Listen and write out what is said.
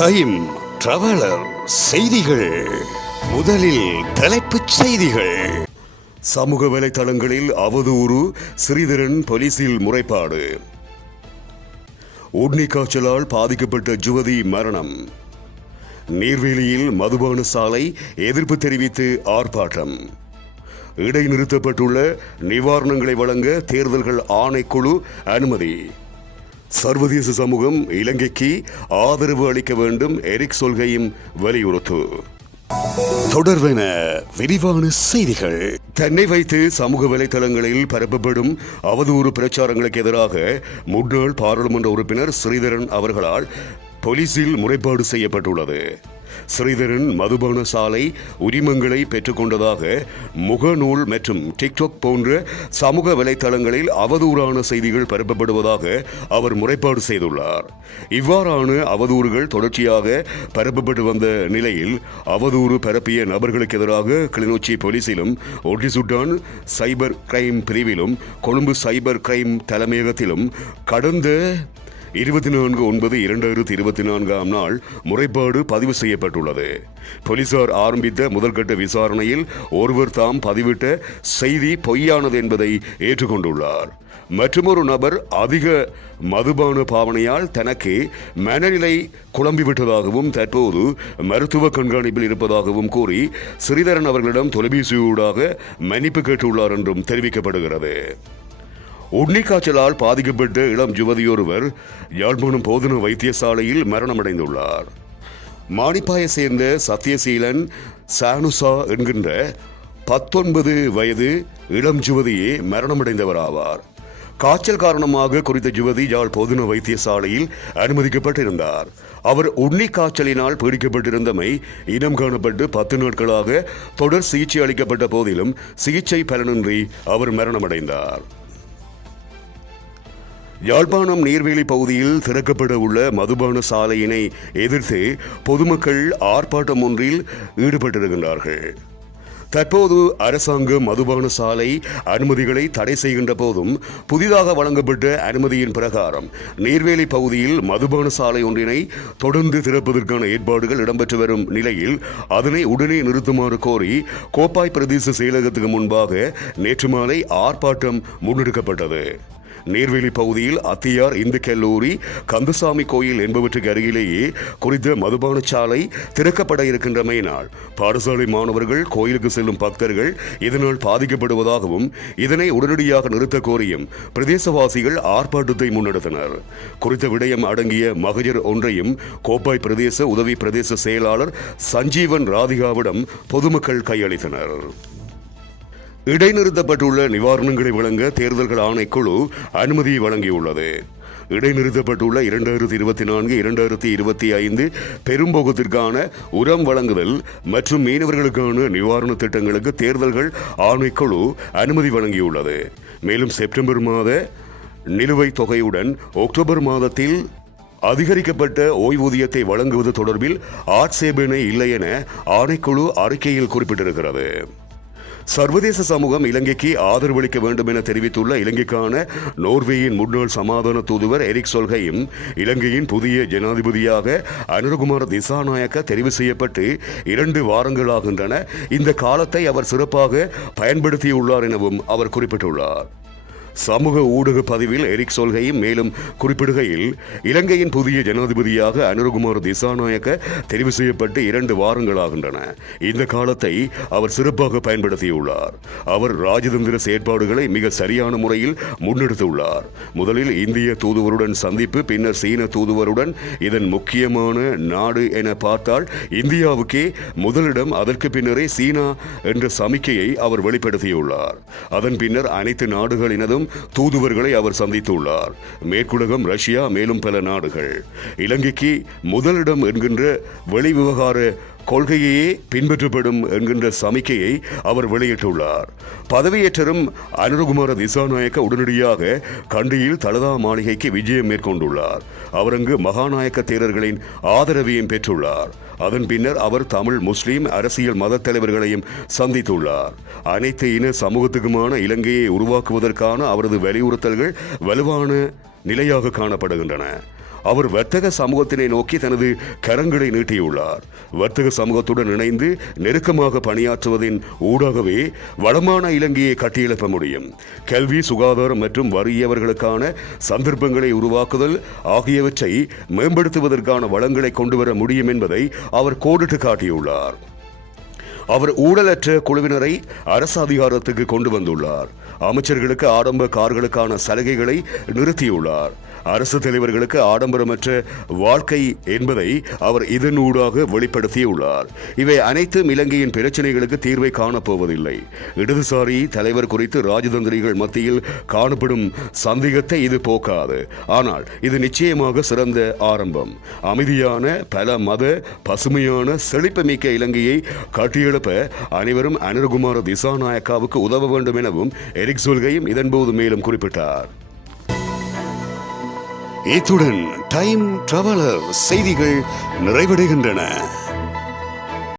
Time traveller செய்திகள். முதலில் தலைப்புச் செய்திகள். சமூக வலைதளங்களில் அவதூறு, ஸ்ரீதரன் போலீசில் முறைப்பாடு. உண்ணி காய்ச்சலால் பாதிக்கப்பட்ட யுவதி மரணம். நீர்வேலியில் மதுபான சாலை எதிர்ப்பு தெரிவித்து ஆர்ப்பாட்டம். இடைநிறுத்தப்பட்டுள்ள நிவாரணங்களை வழங்க தேர்தல்கள் ஆணைக்குழு அனுமதி. சர்வதேச சமூகம் இலங்கைக்கு ஆதரவு அளிக்க வேண்டும், எரிக் சொல்கையும் வலியுறுத்து. தொடர்வென விரிவான செய்திகள். தன்னை வைத்து சமூக வலைதளங்களில் பரப்பப்படும் அவதூறு பிரச்சாரங்களுக்கு எதிராக முன்னாள் பாராளுமன்ற உறுப்பினர் ஸ்ரீதரன் அவர்களால் போலீசில் முறைப்பாடு செய்யப்பட்டுள்ளது. ஸ்ரீதரன் மதுபான சாலை உரிமங்களை பெற்றுக்கொண்டதாக முகநூல் மற்றும் டிக்டாக் போன்ற சமூக வலைதளங்களில் அவதூறான செய்திகள் பரப்பப்படுவதாக அவர் முறைப்பாடு செய்துள்ளார். இவ்வாறான அவதூறுகள் தொடர்ச்சியாக பரப்பப்பட்டு வந்த நிலையில் அவதூறு பரப்பிய நபர்களுக்கு எதிராக கிளிநொச்சி போலீசிலும், ஒட்டிசுட்டான் சைபர் கிரைம் பிரிவிலும், கொழும்பு சைபர் கிரைம் தலைமையகத்திலும் கடந்த 24/9/2024 நாள் முறைப்பாடு பதிவு செய்யப்பட்டுள்ளது. போலீசார் ஆரம்பித்த முதல்கட்ட விசாரணையில் ஒருவர் தாம் பதிவிட்ட செய்தி பொய்யானது என்பதை ஏற்றுக்கொண்டுள்ளார். மற்றொரு நபர் அதிக மதுபான பாவனையால் தனக்கு மனநிலை குழம்பிவிட்டதாகவும் தற்போது மருத்துவ கண்காணிப்பில் இருப்பதாகவும் கூறி ஸ்ரீதரன் அவர்களிடம் தொலைபேசியூடாக மன்னிப்பு கேட்டுள்ளார் என்றும் தெரிவிக்கப்படுகிறது. உண்ணி காய்ச்சலால் பாதிக்கப்பட்ட இளம் யுவதியொருவர் யாழ்ப்பாணம் போதனா வைத்தியசாலையில் மரணமடைந்துள்ளார். மானிப்பாயை சேர்ந்த சத்யசீலன் சானுசா என்கின்ற 19 வயது இளம் யுவதியே மரணமடைந்தவர் ஆவார். காய்ச்சல் காரணமாக குறித்த யுவதி யாழ் போதனா வைத்தியசாலையில் அனுமதிக்கப்பட்டிருந்தார். அவர் உண்ணி காய்ச்சலினால் பீடிக்கப்பட்டிருந்தமை இனம் காணப்பட்டு 10 நாட்களாக தொடர் சிகிச்சை அளிக்கப்பட்ட போதிலும் சிகிச்சை பலனின்றி அவர் மரணமடைந்தார். யாழ்ப்பாணம் நீர்வேலி பகுதியில் திறக்கப்பட உள்ள மதுபான சாலையினை எதிர்த்து பொதுமக்கள் ஆர்ப்பாட்டம் ஒன்றில் ஈடுபட்டிருக்கின்றார்கள். தற்போது அரசாங்கம் மதுபான சாலை அனுமதிகளை தடை செய்கின்ற போதும் புதிதாக வழங்கப்பட்ட அனுமதியின் பிரகாரம் நீர்வேலி பகுதியில் மதுபான சாலை ஒன்றினை தொடர்ந்து திறப்பதற்கான ஏற்பாடுகள் இடம்பெற்று வரும் நிலையில் அதனை உடனே நிறுத்துமாறு கோரி கோப்பாய் பிரதேச செயலகத்துக்கு முன்பாக நேற்று மாலை ஆர்ப்பாட்டம் முன்னெடுக்கப்பட்டது. நீர்வேலி பகுதியில் அத்தியார் இந்து கல்லூரி, கந்தசாமி கோயில் என்பவற்றுக்கு அருகிலேயே குறித்த மதுபான சாலை திறக்கப்பட இருக்கின்றமையினால் பாடசாலை மாணவர்கள், கோயிலுக்கு செல்லும் பக்தர்கள் இதனால் பாதிக்கப்படுவதாகவும் இதனை உடனடியாக நிறுத்த கோரியும் பிரதேசவாசிகள் ஆர்ப்பாட்டத்தை முன்னெடுத்தனர். குறித்த விடயம் அடங்கிய மகஜர் ஒன்றையும் கோப்பாய் பிரதேச உதவி பிரதேச செயலாளர் சஞ்சீவன் ராதிகாவிடம் பொதுமக்கள் கையளித்தனர். இடைநிறுத்தப்பட்டுள்ள நிவாரணங்களை வழங்க தேர்தல்கள் ஆணைக்குழு அனுமதி வழங்கியுள்ளது. இடைநிறுத்தப்பட்டுள்ள 2024-2025 பெரும்போகத்திற்கான உரம் வழங்குதல் மற்றும் மீனவர்களுக்கான நிவாரண திட்டங்களுக்கு தேர்தல்கள் ஆணைக்குழு அனுமதி வழங்கியுள்ளது. மேலும் செப்டம்பர் மாத நிலுவைத் தொகையுடன் அக்டோபர் மாதத்தில் அதிகரிக்கப்பட்ட ஓய்வூதியத்தை வழங்குவது தொடர்பில் ஆட்சேபனை இல்லை என ஆணைக்குழு அறிக்கையில் குறிப்பிட்டிருக்கிறது. சர்வதேச சமூகம் இலங்கைக்கு ஆதரவளிக்க வேண்டும் என தெரிவித்துள்ள இலங்கைக்கான நோர்வேயின் முன்னாள் சமாதான தூதுவர் எரிக் சொல்கையும் இலங்கையின் புதிய ஜனாதிபதியாக அனுரகுமார திசாநாயக்க தெரிவு செய்யப்பட்டு 2 வாரங்களாகின்றன. இந்த காலத்தை அவர் சிறப்பாக பயன்படுத்தியுள்ளார் எனவும் அவர் குறிப்பிட்டுள்ளார். சமூக ஊடக பதிவில் எரிக் சொல்கையும் மேலும் குறிப்பிடுகையில் இலங்கையின் புதிய ஜனாதிபதியாக அனுரகுமார திசாநாயக்க தெரிவு செய்யப்பட்டு 2 வாரங்களாகின்றன. இந்த காலத்தை அவர் சிறப்பாக பயன்படுத்தியுள்ளார். அவர் ராஜதந்திர செயற்பாடுகளை மிக சரியான முறையில் முன்னெடுத்துள்ளார். முதலில் இந்திய தூதுவருடன் சந்திப்பு, பின்னர் சீன தூதுவருடன். இதன் முக்கியமான நாடு என பார்த்தால் இந்தியாவுக்கே முதலிடம், அதற்கு பின்னரே சீனா என்ற சமிக்கையை அவர் வெளிப்படுத்தியுள்ளார். அதன் பின்னர் அனைத்து நாடுகளினதும் தூதுவர்களை அவர் சந்தித்துள்ளார். மேற்குலகம், ரஷ்யா, மேலும் பல நாடுகள். இலங்கைக்கு முதலிடம் என்கின்ற வெளிவிவகார கொள்கையே பின்பற்றப்படும் என்கின்ற சமிக்கையை அவர் வெளியிட்டுள்ளார். பதவியேற்றரும் அனுரகுமார திசாநாயக்க உடனடியாக கண்டியில் தலதா மாளிகைக்கு விஜயம் மேற்கொண்டுள்ளார். அவர் அங்கு மகாநாயக்க தேரர்களின் ஆதரவையும் பெற்றுள்ளார். அதன் பின்னர் அவர் தமிழ், முஸ்லீம், அரசியல் மத தலைவர்களையும் சந்தித்துள்ளார். அனைத்து இன சமூகத்துக்குமான இலங்கையை உருவாக்குவதற்கான அவரது வலியுறுத்தல்கள் வலுவான நிலையாக காணப்படுகின்றன. அவர் வர்த்தக சமூகத்தினை நோக்கி தனது கரங்களை நீட்டியுள்ளார். வர்த்தக சமூகத்துடன் இணைந்து நெருக்கமாக பணியாற்றுவதின் ஊடாகவே வளமான இலங்கையை கட்டியெழுப்ப முடியும். கல்வி, சுகாதாரம் மற்றும் வறியவர்களுக்கான சந்தர்ப்பங்களை உருவாக்குதல் ஆகியவற்றை மேம்படுத்துவதற்கான வளங்களை கொண்டுவர முடியும் என்பதை அவர் கோடிட்டு காட்டியுள்ளார். அவர் ஊழலற்ற குழுவினரை அரசு அதிகாரத்துக்கு கொண்டு வந்துள்ளார். அமைச்சர்களுக்கு ஆடம்பர கார்களுக்கான சலுகைகளை நிறுத்தியுள்ளார். அரசு தலைவர்களுக்கு ஆடம்பரமற்ற வாழ்க்கை என்பதை அவர் இதனூடாக வெளிப்படுத்தியுள்ளார். இவை அனைத்தும் இலங்கையின் பிரச்சனைகளுக்கு தீர்வை காணப்போவதில்லை. இடதுசாரி தலைவர் குறித்து ராஜதந்திரிகள் மத்தியில் காணப்படும் சந்தேகத்தை இது போக்காது. ஆனால் இது நிச்சயமாக சிறந்த ஆரம்பம். அமைதியான, பல மத, பசுமையான, செழிப்புமிக்க இலங்கையை கட்டியெழுப்ப அனைவரும் அனுரகுமார திசாநாயக்காவுக்கு உதவ வேண்டும் எனவும் எரிக் சொல்கையும் இதன்போது மேலும் குறிப்பிட்டார். இத்துடன் டைம் டிராவலர் செய்திகள் நிறைவடைகின்றன.